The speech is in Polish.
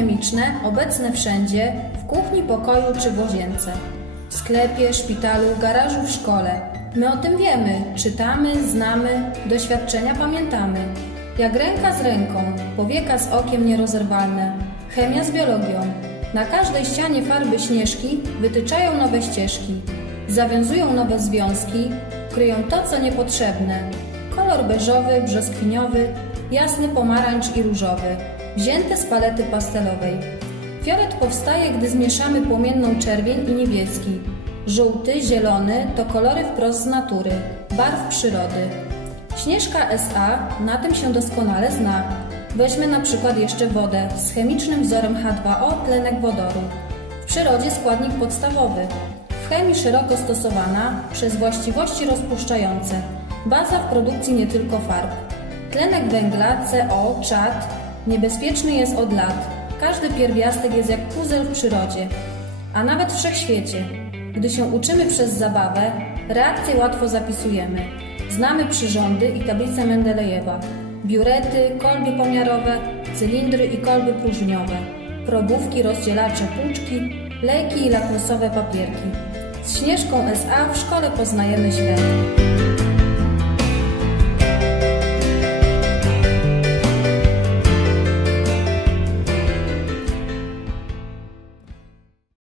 chemiczne obecne wszędzie, w kuchni, pokoju czy w łazience. W sklepie, szpitalu, garażu, w szkole. My o tym wiemy, czytamy, znamy, doświadczenia pamiętamy. Jak ręka z ręką, powieka z okiem nierozerwalne. Chemia z biologią. Na każdej ścianie farby śnieżki wytyczają nowe ścieżki. Zawiązują nowe związki, kryją to, co niepotrzebne. Kolor beżowy, brzoskwiniowy, jasny pomarańcz i różowy, wzięte z palety pastelowej. Fiolet powstaje, gdy zmieszamy płomienną czerwień i niebieski. Żółty, zielony to kolory wprost z natury, barw przyrody. Śnieżka SA na tym się doskonale zna. Weźmy na przykład jeszcze wodę z chemicznym wzorem H2O tlenek wodoru. W przyrodzie składnik podstawowy. W chemii szeroko stosowana przez właściwości rozpuszczające. Baza w produkcji nie tylko farb. Tlenek węgla CO, czad, niebezpieczny jest od lat. Każdy pierwiastek jest jak puzel w przyrodzie, a nawet w wszechświecie. Gdy się uczymy przez zabawę, reakcje łatwo zapisujemy. Znamy przyrządy i tablice Mendelejewa, biurety, kolby pomiarowe, cylindry i kolby próżniowe, probówki, rozdzielacze płuczki, lejki i lakmusowe papierki. Z Śnieżką SA w szkole poznajemy świat.